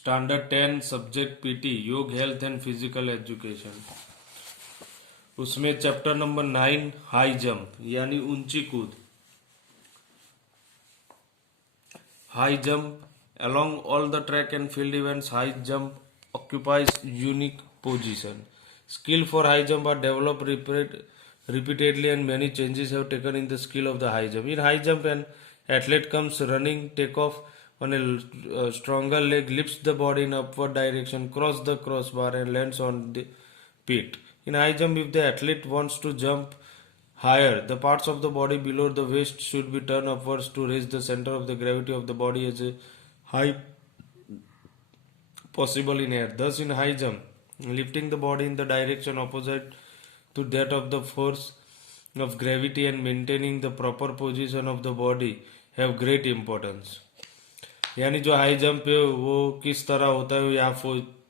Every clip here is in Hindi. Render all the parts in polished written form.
स्टैंडर्ड 10 सब्जेक्ट पीटी योग हेल्थ एंड फिजिकल एजुकेशन। उसमें चैप्टर नंबर 9 हाई जंप यानी ऊंची कूद। High jump along all the track and field events, high jump occupies unique position. Skill for high jump are developed repeatedly, and many changes have taken in the skill of the high jump. In high jump, an athlete comes running, take off on a stronger leg, lifts the body in upward direction, cross the crossbar, and lands on the pit. In high jump, if the athlete wants to jump higher, the parts of the body below the waist should be turned upwards to raise the center of the gravity of the body as high possible in air. Thus, in high jump, lifting the body in the direction opposite to that of the force of gravity and maintaining the proper position of the body have great importance. यानी जो हाई जंप है वो किस तरह होता है यहाँ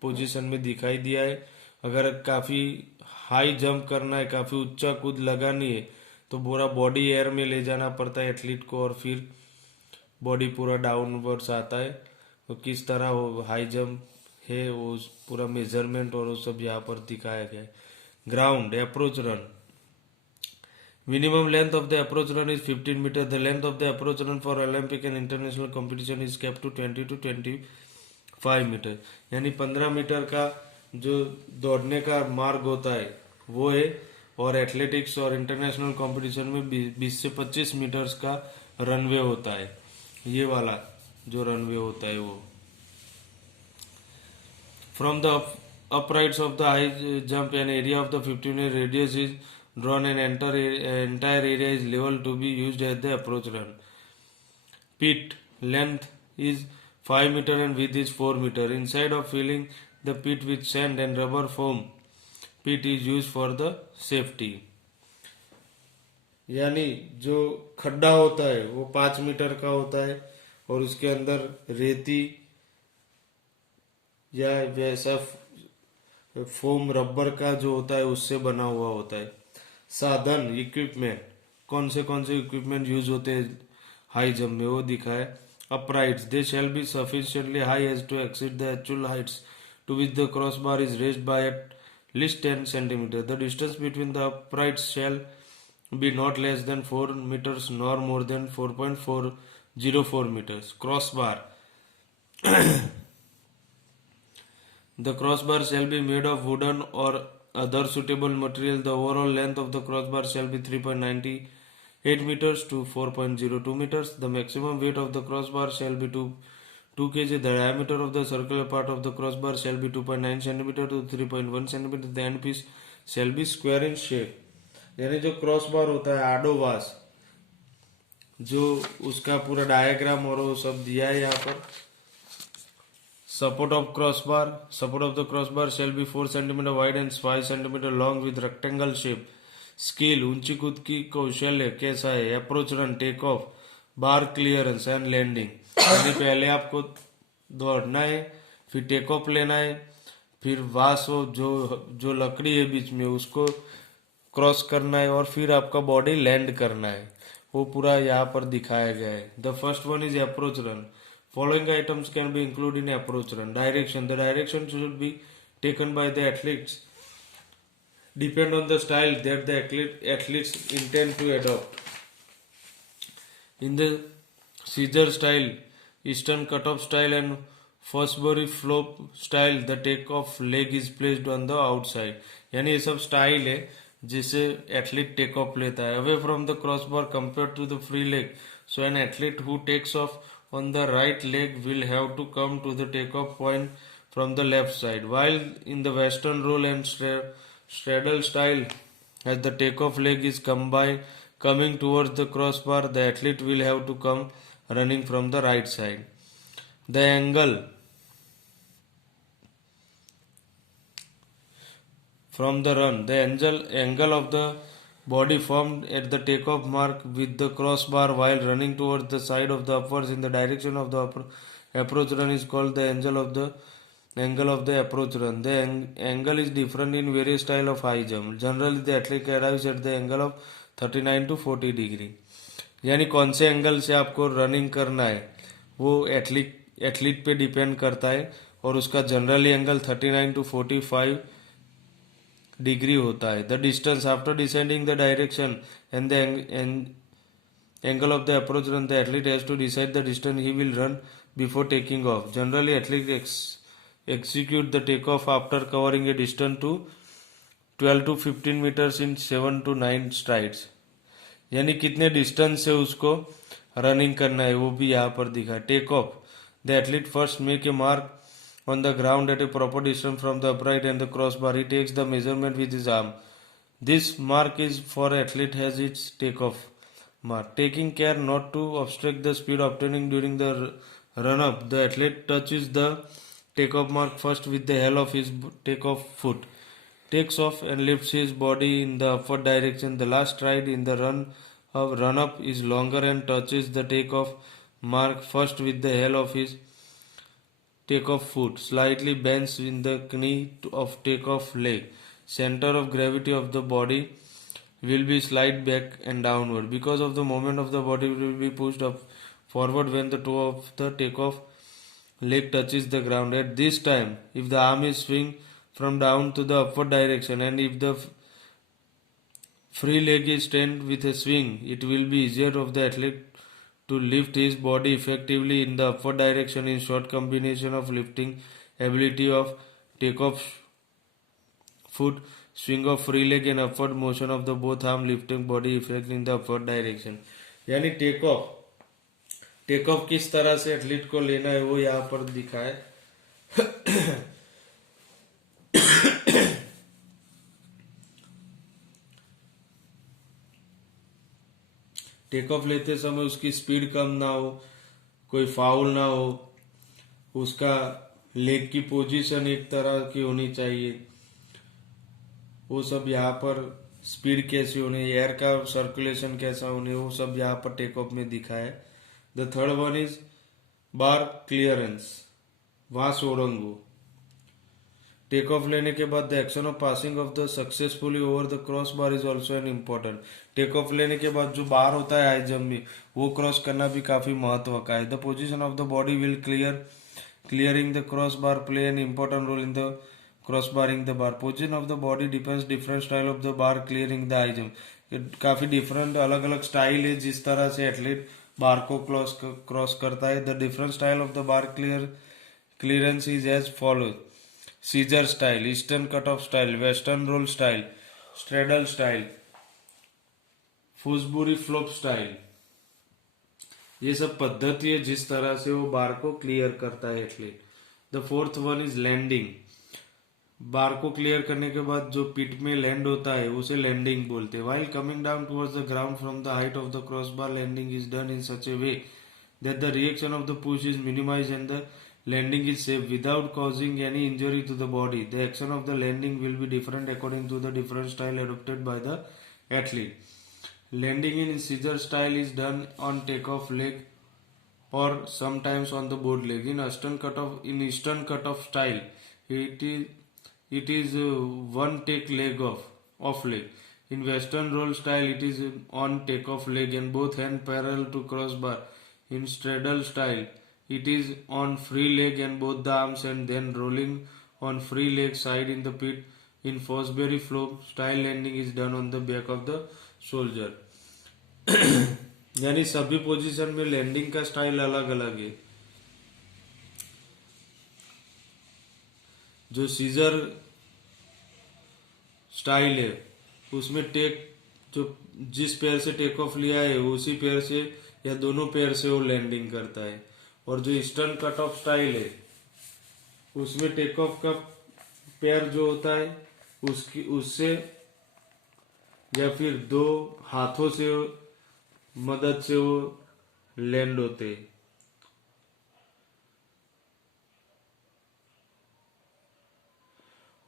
पोजीशन में दिखाई दिया है। अगर काफ़ी हाई जंप करना है, काफ़ी ऊंचा कूद लगानी है, तो पूरा बॉडी एयर में ले जाना पड़ता है एथलीट को, और फिर बॉडी पूरा डाउनवर्ड्स आता है। तो किस तरह वो हाई जंप है वो पूरा मेजरमेंट और वो सब यहाँ पर दिखाया गया है। Ground approach run, minimum length of the approach run is 15 meters. The length of the approach run for Olympic and international competition is kept to 20 to 25 metre, यानी 15 मीटर का जो दौड़ने का मार्ग होता है वो है, और एथलेटिक्स और इंटरनेशनल कंपटीशन में 20 से 25 मीटर्स का रनवे होता है। ये वाला जो रनवे होता है वो from the uprights of the high jump, an area of the 15 meter radius is drawn and entire area is level to be used as the approach run. Pit length is 5 meter and width is 4 meter. Inside of filling the pit with sand and rubber foam, pit is used for the safety. यानी जो खड्डा होता है वो 5 मीटर का होता है और उसके अंदर रेती या वैसा फोम रबर का जो होता है उससे बना हुआ होता है। साधन इक्विपमेंट, कौन से इक्विपमेंट यूज होते हैं हाई जंप में वो दिखा है। Uprights, they shall be sufficiently high as to exceed the actual heights to which the cross bar is raised by at least 10 centimetre. The distance between the uprights shall be not less than 4 metres nor more than 4.404 metres. Cross bar, the crossbar shall be made of wooden or other suitable material. The overall length of the crossbar shall be 3.98 meters to 4.02 meters. The maximum weight of the crossbar shall be 2 kg. The diameter of the circular part of the crossbar shall be 2.9 cm to 3.1 cm. The end piece shall be square in shape. यानी जो क्रॉस बार होता है आडोवास, जो उसका पूरा डायग्राम और वो सब दिया है यहाँ पर। Support of the crossbar shall be 4 cm wide and 5 cm long with rectangle shape. Skill, ऊंची कूद की कौशल्य कैसा है। Approach run, take off, bar clearance and landing, यानी पहले आपको दौड़ना है, फिर टेक ऑफ लेना है, फिर वास जो लकड़ी है बीच में उसको क्रॉस करना है, और फिर आपका बॉडी लैंड करना है। वो पूरा यहाँ पर दिखाया गया है। The first one is approach run. Following items can be included in approach run. Direction. The direction should be taken by the athletes. Depend on the style that the athletes intend to adopt. In the scissor style, eastern cutoff style and Fosbury flop style, the take-off leg is placed on the outside. यानी ये सब स्टाइल है जिसे एथलीट टेक ऑफ लेता है. Away from the crossbar compared to the free leg. So an athlete who takes off on the right leg will have to come to the takeoff point from the left side, while in the western roll and straddle style, as the takeoff leg is coming towards the crossbar, the athlete will have to come running from the right side. The angle from the run, the angle of the body formed at the takeoff mark with the crossbar while running towards the side of the upwards in the direction of the approach run is called the angle of the approach run. The angle is different in various style of high jump. Generally the athlete arrives at the angle of 39 to 40 degree. यानी कौन से एंगल से आपको रनिंग करना है वो एथलीट पे डिपेंड करता है, और उसका जनरली एंगल 39 to 45 डिग्री होता है. The distance after deciding the direction and the angle of the approach run, the athlete has to decide the distance he will run before taking off. Generally, athletes execute the takeoff after covering a distance to 12 to 15 meters in 7 to 9 strides. यानी कितने डिस्टेंस से उसको रनिंग करना है वो भी यहाँ पर दिखा. Take off, the athlete first make a mark on the ground at a proper distance from the upright and the crossbar. He takes the measurement with his arm. This mark is for athlete has its takeoff mark. Taking care not to obstruct the speed obtaining during the run-up, the athlete touches the takeoff mark first with the heel of his takeoff foot, takes off and lifts his body in the upward direction. The last stride in the run-up is longer and touches the takeoff mark first with the heel of his takeoff foot, slightly bends in the knee of takeoff leg. Center of gravity of the body will be slide back and downward. Because of the moment of the body will be pushed up forward when the toe of the takeoff leg touches the ground. At this time, if the arm is swing from down to the upward direction and if the free leg is stand with a swing, it will be easier of the athlete to lift his body effectively in the upward direction. In short, combination of lifting ability of takeoff foot, swing of free leg and upward motion of the both arm lifting body effect in the upward direction. यानी टेक ऑफ किस तरह से एथलीट को लेना है वो यहाँ पर दिखा है. टेक ऑफ लेते समय उसकी स्पीड कम ना हो, कोई फाउल ना हो, उसका लेग की पोजीशन एक तरह की होनी चाहिए, वो सब यहाँ पर स्पीड कैसी होनी, एयर का सर्कुलेशन कैसा होने, वो सब यहाँ पर टेक ऑफ में दिखा है. The third one is bar clearance, was ओरंगो. टेक ऑफ लेने के बाद the action of passing off the successfully over the cross bar is also an important. Take off लेने के बाद जो बार होता है हाई जंप में वो क्रॉस करना भी काफी महत्व का है. The position of the body will clearing the cross bar play an important role in the cross barring the bar. Position of the body depends different style of the bar clearing the high jump. काफी डिफरेंट अलग अलग स्टाइल है जिस तरह से एथलीट बार को क्रॉस करता है. The different style of the bar clearance is as follows. Scissor style, eastern cut off style, western roll style, straddle style, Fosbury flop style. ये सब पद्धति है जिस तरह से वो बार को क्लियर करता है athlete. The fourth one is landing. Bar को क्लियर करने के बाद जो पिट में लैंड होता है उसे लैंडिंग बोलते हैं. While coming down towards the ground from the height of the cross bar, landing is done in such a way that the reaction of the push is minimized and the landing is safe without causing any injury to the body. The action of the landing will be different according to the different style adopted by the athlete. Landing in scissor style is done on takeoff leg or sometimes on the board leg. In eastern cutoff style, it is one take leg off leg. In western roll style, it is on takeoff leg and both hand parallel to crossbar. In straddle style, it is on free leg and both the arms and then rolling on free leg side in the pit. In Fosbury flow style, landing is done on the back of the soldier. यानी सभी पोजीशन में लैंडिंग का स्टाइल अलग अलग है. जो सीजर स्टाइल है उसमें जिस पैर से टेक ऑफ लिया है उसी पैर से या दोनों पैर से वो लैंडिंग करता है. और जो ईस्टर्न कट ऑफ स्टाइल है उसमें टेक ऑफ का पैर जो होता है उससे या फिर दो हाथों से मदद से वो लैंड होते हैं.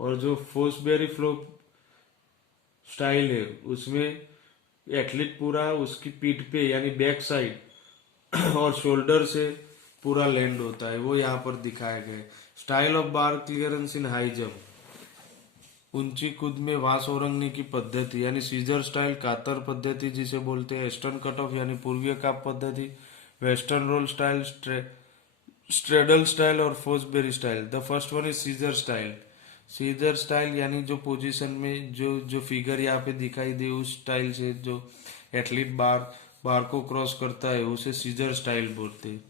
और जो फोसबेरी फ्लो स्टाइल है उसमें एथलीट पूरा उसकी पीठ पे यानी बैक साइड और शोल्डर से पूरा लैंड होता है, वो यहाँ पर दिखाया गया है. Style of bar clearance in high jump, ऊंची कूद में वास ओरंगने की पद्धति यानी सीजर स्टाइल कातर पद्धति जिसे बोलते हैं. ईस्टर्न कट ऑफ यानी पूर्वीय काप पद्धति. Western roll style straddle style और Fosbury style. The first one is scissor style. Scissor style यानी जो पोजीशन में जो जो फिगर यहाँ पे दिखाई दे उस स्टाइल से जो एथलीट बार बार को क्रॉस करता है उसे सीजर स्टाइल बोलते हैं।